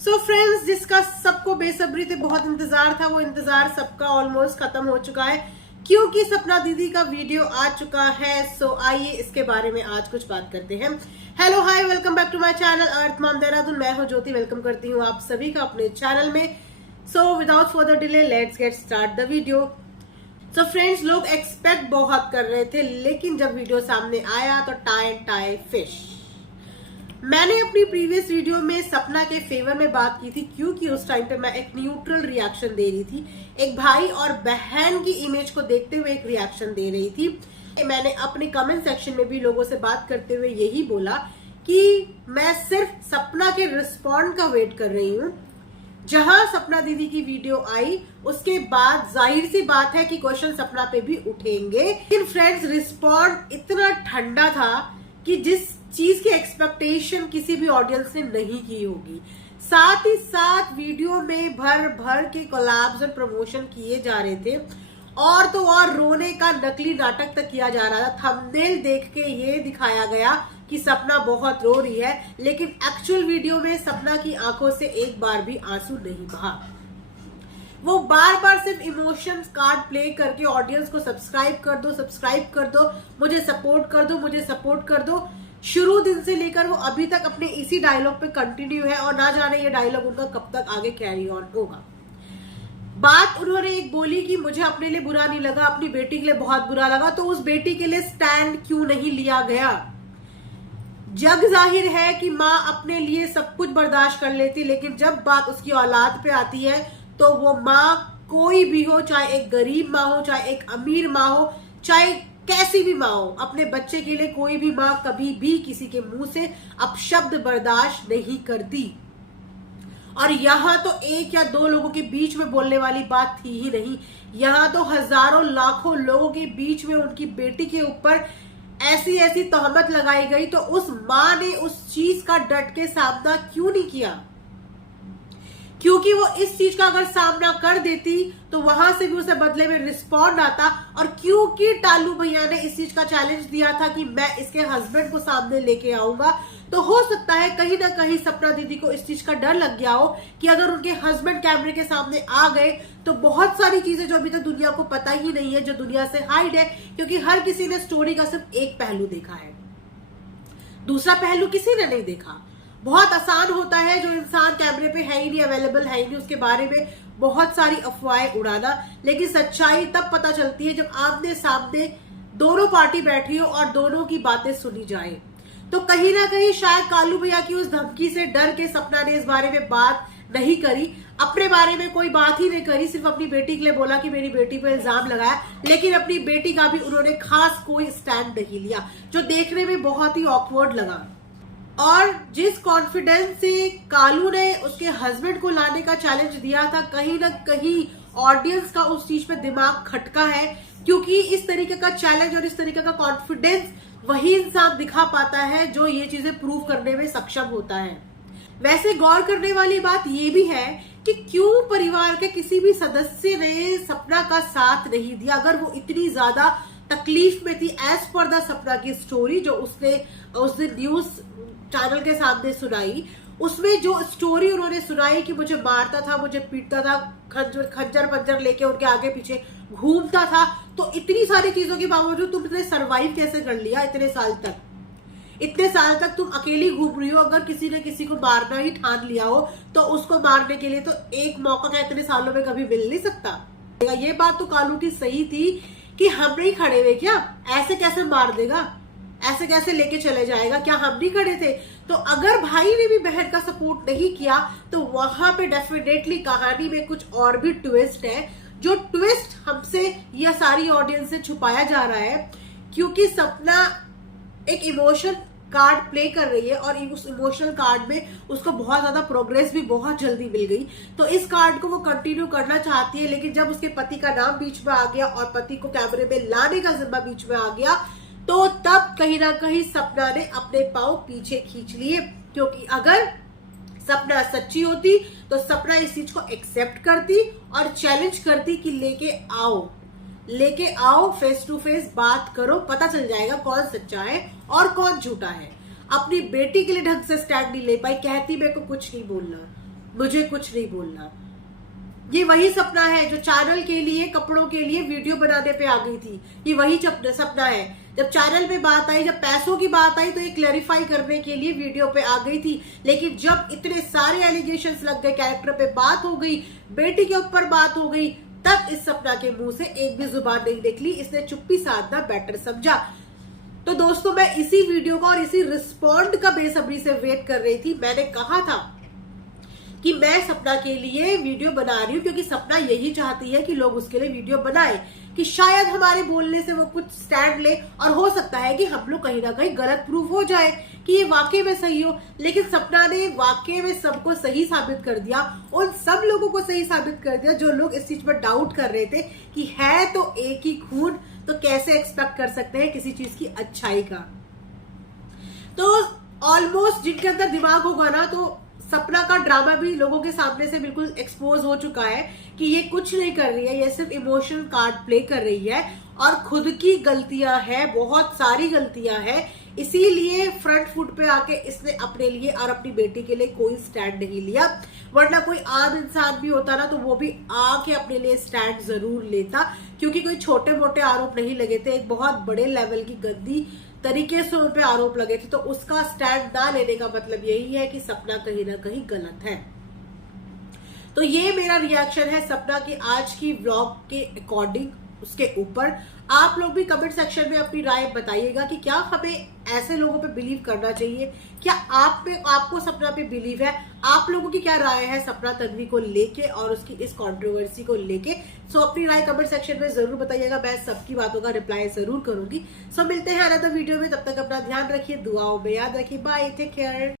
So friends, जिसका सबको बेसब्री से बहुत इंतजार था, वो इंतजार सबका ऑलमोस्ट खत्म हो चुका है क्योंकि सपना दीदी का वीडियो आ चुका है। सो आइए इसके बारे में आज कुछ बात करते हैं। Hello hi, welcome back to my channel earth mom Dehradun. मैं हूं ज्योति, वेलकम करती हूं आप सभी का अपने चैनल में। So without further delay let's get start the video. So friends, लोग एक्सपेक्ट बहुत कर रहे थे, लेकिन जब वीडियो सामने आया तो टाई फिश। मैंने अपनी प्रीवियस वीडियो में सपना के फेवर में बात की थी क्योंकि उस टाइम पे मैं एक न्यूट्रल रिएक्शन दे रही थी, एक भाई और बहन की इमेज को देखते हुए एक रिएक्शन दे रही थी। मैंने अपने कमेंट सेक्शन में भी लोगों से बात करते हुए यही बोला कि मैं सिर्फ सपना के रिस्पॉन्ड का वेट कर रही हूँ। जहां सपना दीदी की वीडियो आई उसके बाद जाहिर सी बात है कि क्वेश्चन सपना पे भी उठेंगे, लेकिन फ्रेंड्स रिस्पॉन्ड इतना ठंडा था कि जिस चीज की एक्सपेक्टेशन किसी भी ऑडियंस ने नहीं की होगी। साथ ही साथ वीडियो में भर भर के कोलैब्स और प्रमोशन किए जा रहे थे, और तो और रोने का नकली नाटक तक किया जा रहा था। थंबनेल देख के ये दिखाया गया कि सपना बहुत रो रही है, लेकिन एक्चुअल वीडियो में सपना की आंखों से एक बार भी आंसू नहीं बहा। वो बार बार सिर्फ इमोशंस कार्ड प्ले करके ऑडियंस को सब्सक्राइब कर दो, मुझे सपोर्ट कर दो, मुझे सपोर्ट कर दो। शुरू दिन से लेकर वो अभी तक अपने इसी डायलॉग पे कंटिन्यू है और ना जाने ये डायलॉग उनका कब तक आगे कैरी ऑन होगा। बात उन्होंने एक बोली कि मुझे अपने लिए बुरा नहीं लगा, अपनी बेटी के लिए बहुत बुरा लगा, तो उस बेटी के लिए स्टैंड क्यों नहीं लिया गया? जग जाहिर है कि माँ अपने लिए सब कुछ बर्दाश्त कर लेती, लेकिन जब बात उसकी औलाद पे आती है तो वो माँ कोई भी हो, चाहे एक गरीब माँ हो, चाहे एक अमीर माँ हो, चाहे कैसी भी माँ हो, अपने बच्चे के लिए कोई भी माँ कभी भी किसी के मुंह से अपशब्द बर्दाश्त नहीं करती। और यहाँ तो एक या दो लोगों के बीच में बोलने वाली बात थी ही नहीं, यहाँ तो हजारों लाखों लोगों के बीच में उनकी बेटी के ऊपर ऐसी ऐसी तोहमत लगाई गई, तो उस माँ ने उस चीज का डट के सामना क्यों नहीं किया? क्योंकि वो इस चीज का अगर सामना कर देती तो वहां से भी उसे बदले में रिस्पॉन्ड आता। और क्योंकि टालू भैया ने इस चीज का चैलेंज दिया था कि मैं इसके हस्बैंड को सामने लेके आऊंगा, तो हो सकता है कहीं ना कहीं सपना दीदी को इस चीज का डर लग गया हो कि अगर उनके हस्बैंड कैमरे के सामने आ गए तो बहुत सारी चीजें जो अभी तक दुनिया को पता ही नहीं है, जो दुनिया से हाइड है, क्योंकि हर किसी ने स्टोरी का सिर्फ एक पहलू देखा है, दूसरा पहलू किसी ने नहीं देखा। बहुत आसान होता है जो इंसान कैमरे पे है ही नहीं, अवेलेबल है ही नहीं, उसके बारे में बहुत सारी अफवाहें उड़ाना, लेकिन सच्चाई तब पता चलती है जब आमने सामने दोनों पार्टी बैठी हो और दोनों की बातें सुनी जाए। तो कहीं ना कहीं शायद कालू भैया की उस धमकी से डर के सपना ने इस बारे में बात नहीं करी, अपने बारे में कोई बात ही नहीं करी, सिर्फ अपनी बेटी के लिए बोला कि मेरी बेटी पे इल्जाम लगाया, लेकिन अपनी बेटी का भी उन्होंने खास कोई स्टैंड नहीं लिया, जो देखने में बहुत ही ऑकवर्ड लगा। और जिस कॉन्फिडेंस से कालू ने उसके हस्बैंड को लाने का चैलेंज दिया था, कहीं ना कहीं ऑडियंस का उस चीज पे दिमाग खटका है, क्योंकि इस तरीके का चैलेंज और इस तरीके का कॉन्फिडेंस वही इंसान दिखा पाता है जो ये चीजें प्रूव करने में सक्षम होता है। वैसे गौर करने वाली बात ये भी है कि क्यों परिवार के किसी भी सदस्य ने सपना का साथ नहीं दिया। अगर वो इतनी ज्यादा तकलीफ में थी, एज पर द सपना की स्टोरी जो उसने उस दिन न्यूज चैनल के सामने सुनाई, उसमें जो स्टोरी उन्होंने सुनाई कि मुझे मारता था, मुझे पीटता था, खंजर पंजर लेके उनके आगे पीछे घूमता था, तो इतनी सारी चीजों के बावजूद तुमने सरवाइव कैसे कर लिया इतने साल तक? इतने साल तक तुम अकेली घूम रही हो। अगर किसी ने किसी को मारना ही ठान लिया हो तो उसको मारने के लिए तो एक मौका क्या इतने सालों में कभी मिल नहीं सकता। ये बात तो कालू की सही थी कि हम नहीं खड़े हुए क्या, ऐसे कैसे मार देगा, ऐसे कैसे लेके चले जाएगा, क्या हम नहीं खड़े थे? तो अगर भाई ने भी बहन का सपोर्ट नहीं किया तो वहां पे डेफिनेटली कहानी में कुछ और भी ट्विस्ट है, जो ट्विस्ट हमसे या सारी ऑडियंस से छुपाया जा रहा है। क्योंकि सपना एक इमोशन कार्ड प्ले कर रही है और उस इमोशनल कार्ड में उसको बहुत ज्यादा प्रोग्रेस भी बहुत जल्दी मिल गई, तो इस कार्ड को वो कंटिन्यू करना चाहती है। लेकिन जब उसके पति का नाम बीच में आ गया और पति को कैमरे में लाने का जिम्मा बीच में आ गया, तो तब कहीं ना कहीं सपना ने अपने पांव पीछे खींच लिए। क्योंकि अगर सपना सच्ची होती तो सपना इस चीज को एक्सेप्ट करती और चैलेंज करती कि लेके आओ, फेस टू फेस बात करो, पता चल जाएगा कौन सच्चा है और कौन झूठा है। अपनी बेटी के लिए ढंग से स्टैंड नहीं ले पाई, कहती मेरे को कुछ नहीं बोलना, मुझे कुछ नहीं बोलना। ये वही सपना है जो चैनल के लिए, कपड़ों के लिए वीडियो बनाने पे आ गई थी। ये वही सपना है। जब चैनल पे बात आई, जब पैसों की बात आई, तो ये क्लैरिफाई करने के लिए वीडियो पे आ गई थी। लेकिन जब इतने सारे एलिगेशंस लग गए, कैरेक्टर पे बात हो गई, बेटी के ऊपर बात हो गई, तब इस सपना के मुंह से एक भी जुबान नहीं निकली। इसने चुप्पी साधना बेटर समझा। तो दोस्तों, मैं इसी वीडियो का और इसी रिस्पॉन्ड का बेसब्री से वेट कर रही थी। मैंने कहा था कि मैं सपना के लिए वीडियो बना रही हूँ क्योंकि सपना यही चाहती है कि लोग उसके लिए वीडियो बनाए, कि शायद हमारे बोलने से वो कुछ स्टैंड ले, और हो सकता है कि हम लोग कहीं ना कहीं गलत प्रूफ हो जाए कि ये वाकई में सही हो। लेकिन सपना ने वाकई में सबको सही साबित कर दिया। उन सब लोगों को सही साबित कर दिया जो लोग इस चीज पर डाउट कर रहे थे कि है तो एक ही खून, तो कैसे एक्सपेक्ट कर सकते हैं किसी चीज की अच्छाई का। तो ऑलमोस्ट जिनके अंदर दिमाग होगा ना, तो सपना का ड्रामा भी लोगों के सामने से बिल्कुल एक्सपोज हो चुका है कि ये कुछ नहीं कर रही है, ये सिर्फ इमोशनल कार्ड प्ले कर रही है और खुद की गलतियां हैं, बहुत सारी गलतियां हैं। इसीलिए फ्रंट फुट पे आके इसने अपने लिए और अपनी बेटी के लिए कोई स्टैंड नहीं लिया। वरना कोई आम इंसान भी होता ना, तो वो भी आके अपने लिए स्टैंड जरूर लेता, क्योंकि कोई छोटे मोटे आरोप नहीं लगे थे, एक बहुत बड़े लेवल की गंदी तरीके से उन पे आरोप लगे थे। तो उसका स्टैंड ना लेने का मतलब यही है कि सपना कहीं ना कहीं गलत है। तो ये मेरा रिएक्शन है सपना की आज की व्लॉग के अकॉर्डिंग, उसके ऊपर। आप लोग भी कमेंट सेक्शन में अपनी राय बताइएगा कि क्या हमें ऐसे लोगों पे बिलीव करना चाहिए, क्या आपको सपना पे बिलीव है, आप लोगों की क्या राय है सपना तन्वी को लेके और उसकी इस कंट्रोवर्सी को लेके। सो अपनी राय कमेंट सेक्शन में जरूर बताइएगा, मैं सबकी बातों का रिप्लाई जरूर करूंगी। सो मिलते हैं अनदर वीडियो में, तब तक अपना ध्यान रखिए, दुआओं में याद रखिए। Bye, take care.